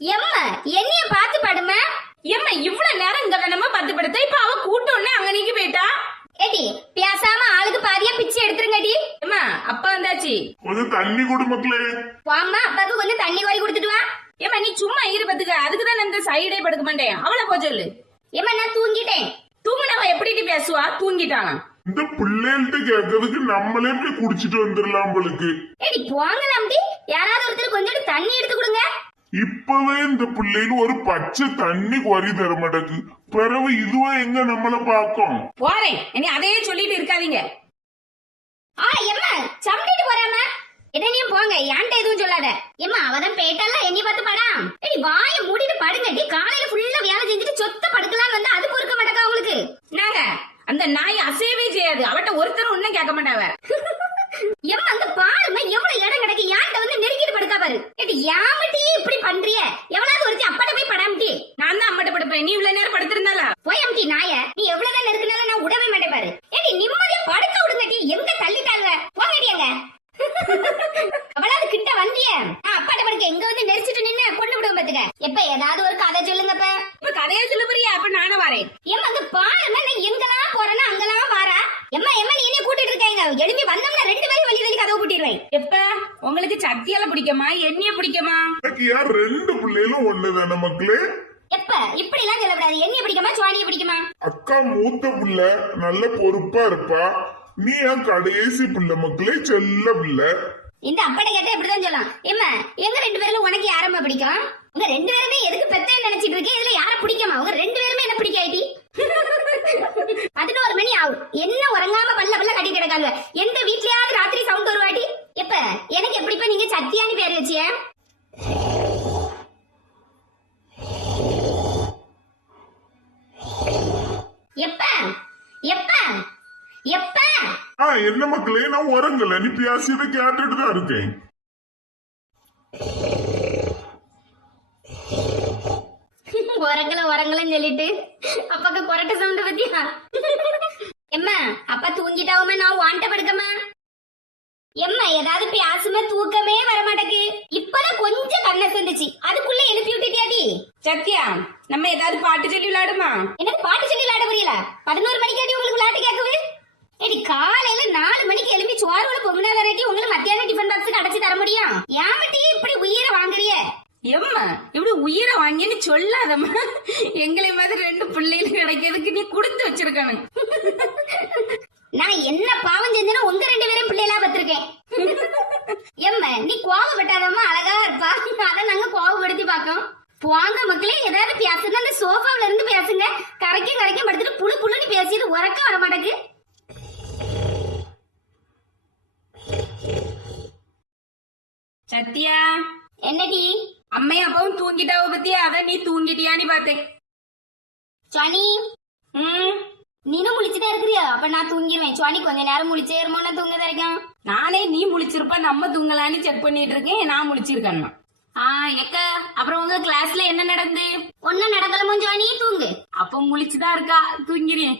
எம்மா என்னைய பார்த்து படுமா. ஏம்மா இவ்வளவு நேரம் இங்க வேணாம பத்து படுத்த இப்ப அவ கூட்டோன்னே அங்க நீக்கி போயிட்டா. ஏடி பேசாம ஆளுக்கு பாதியா பிச்சை எடுத்துருங்கடி. ஏம்மா அப்பா வந்தாச்சு. கொஞ்சம் தண்ணி கொடு மக்களே. வாம்மா அப்பாவுக்கு கொஞ்சம் தண்ணி கோரி கொடுத்துட்டு வா. ஏம்மா நீ சும்மா இரு பத்துக்க, அதுக்குதான் நான் இந்த சைடே படுக்க மாட்டேன். அவளை போ சொல்லு. ஏம்மா நான் தூங்கிட்டேன். தூங்குனவ எப்படி பேசுவா? தூங்கிட்டானா? இந்த பிள்ளைகள்ட்ட கேட்கறதுக்கு நம்மளே போய் குடிச்சிட்டு வந்துடலாம் போலுக்கு. ஏடி போங்கலாம்டி, யாராவது ஒருத்தர் கொஞ்சம் தண்ணி எடுத்து கொடுங்க. இப்பவே இந்த பிள்ளைகள் ஒரு பச்சை தண்ணி குறை தர மாட்டேக்கு. பிறகு இதுவா எங்க நம்மள பாக்கும். போறேன், இனி அதையே சொல்லிட்டு இருக்காதீங்க. எம்மா சம்டிட்டு போறாம என்னையும் போங்க, ஏன்ட்ட எதுவும் சொல்லாத. எம்மா அவதான் பேட்டால என்னை பார்த்து படா. ஏடி வாய மூடிட்டு படுங்கடி, காலையில ஃபுல்லா வேலை செஞ்சுட்டு சொத்த படுக்கலாம் வந்து அது பொறுக்க மாட்டேக்கா உங்களுக்கு. நாங்க அந்த நாய் அசையவே செய்யாது, அவட்ட ஒருத்தரும் ஒன்னும் கேட்க மாட்டாவ. எம்மா அங்க பாருமா எவ்வளவு இடம் கிடக்கு, யார்ட்ட வந்து நெருக்கிட்டு படுக்கா பாரு. ஏடி யாமட்டி இப்படி பண்றிய? எவ்வளவு ஒருத்தி அப்பாட்ட போய் படாமட்டி. நான் தான் அம்மட்ட படுப்பேன், நீ இவ்வளவு நேரம் படுத்திருந்தாளா? போய் அம்டி நாய, நீ எவ்வளவுதான் நெருக்கினாலும் நான் விடவே மாட்டேன் பாரு. ஏடி நிம்மதியா படுக்க விடுங்கடி, எங்க தள்ளிட்டாங்க போங்கடி. அங்க அவ்வளவு கிட்ட வந்திய நான் அப்பாட்ட படுக்க எங்க வந்து நெரிச்சிட்டு நின்னு கொண்டு விடுவோம் பாத்துக்க. எப்ப ஏதாவது ஒரு கதை சொல்லுங்கப்ப. இப்ப கதையா சொல்ல போறியா? அப்ப நானும் வரேன். எம்மா அங்க பாருமா, நான் எங்கெல்லாம் போறேன்னா அங்கெல்லாம் வாரா. எம்மா எம்மா நீ என்ன கூட்டிட்டு இருக்காங்க, எழுப்பி வந்தோம்னா ரெண்டு பேரும் வழி வழி கதவை கூட்டிடுவேன். எப்ப உங்களுக்கு சத்தியால பிடிக்குமா என்னைய பிடிக்குமா? யார் ரெண்டு பிள்ளைகளும் ஒண்ணுதானே மக்களே. எப்ப இப்படி எல்லாம் சொல்லக்கூடாது. என்னைய பிடிக்குமா சுவானிய பிடிக்குமா? அக்கா மூத்த பிள்ளை நல்ல பொறுப்பா இருப்பா, நீ என் கடைசி பிள்ளை மக்களே, செல்ல பிள்ளை. இந்த அப்பட கேட்டா இப்படிதான் சொல்லலாம். எம்மா எங்க ரெண்டு பேர்ல உனக்கு யாரம்மா பிடிக்கும்? உங்க ரெண்டு பேருமே எதுக்கு பெத்தேன்னு நினைச்சிட்டு இருக்கேன், இதுல யார பிடிக்குமா? உங்க ரெண்டு பேருமே என்ன பிடிக்காட்டி 11 மணி ஆகும், என்ன உறங்காம பல்ல பல்ல கட்டி கிடக்காங்க. எந்த வீட்லயாவது ராத்திரி சவுண்ட் வருவாட்டி. எப்ப எனக்கு எப்படிப்பா நீங்க சத்தியானி பேர் வச்சிய? எப்ப எப்ப எப்ப என்ன மக்களே, நான் உறங்கல, நீ பேசியதை கேட்டுட்டு தான் இருக்கேன். உறங்கல உறங்கலன்னு சொல்லிட்டு அப்பாக்கு கொரட்ட சவுண்ட் பத்தியா? எம்மா அப்பா தூங்கிட்டாவுமா, நான் வாண்ட படுக்கமா. எம்மா ஏதாவது பேசுமா, தூக்கமே வர மாட்டேக்கு. இப்பதான் கொஞ்சம் கண்ண செஞ்சுச்சு, அதுக்குள்ள எழுப்பி விட்டுட்டியாடி. சத்யா நம்ம ஏதாவது பாட்டு சொல்லி விளையாடுமா? எனக்கு பாட்டு சொல்லி விளையாட புரியல. 11 மணிக்காட்டி உங்களுக்கு விளையாட்டு கேட்குது. ஏடி காலையில 4 மணிக்கு எழுப்பி சோறு பொங்கனா வரைட்டி உங்களுக்கு மத்தியானம் டிஃபன் பாக்ஸ் அடைச்சு தர முடியும்? ஏமட்டி இப்படி உயிரை வாங்குறிய? எம்மா இப்படி உயிரை வாங்கின்னு சொல்லாதம்மா. எங்களை மாதிரி ரெண்டு பிள்ளைகள் கிடைக்கிறதுக்கு நீ கொடுத்து வச்சிருக்கணும். நான் என்ன பாவம் செஞ்சேன்னா உங்க ரெண்டு பேரும் பிள்ளைகளா பத்திருக்கேன். எம்மா நீ கோவப்பட்டாதம்மா, அழகா இருப்பா, அதை நாங்க கோவப்படுத்தி பாக்கோம். போங்க மக்களே, ஏதாவது பேசுங்க அந்த சோஃபாவில இருந்து பேசுங்க. கரைக்கும் கரைக்கும் படுத்துட்டு புழு புழுன்னு பேசிட்டு உறக்க வர மாட்டேக்கு. சத்யா என்னடி? அம்மையும் அப்பாவும் தூங்கிட்டாவ பத்தியா, அதான் நீ தூங்கிட்டியான்னு பார்த்தேன். சுவானி நீனும் முழிச்சுதான் இருக்கிறியா? அப்ப நான் தூங்கிடுவேன். சுவானி கொஞ்ச நேரம் முழிச்சே இருமோன்னா தூங்க தரைக்கும். நானே நீ முழிச்சிருப்ப நம்ம தூங்கலான்னு செக் பண்ணிட்டு இருக்கேன், நான் முழிச்சிருக்கேன். எக்க அப்புறம் உங்க கிளாஸ்ல என்ன நடந்து? ஒன்னும் நடக்கலமோ சுவானி, தூங்கு. அப்ப முழிச்சுதான் இருக்கா, தூங்கிறேன்.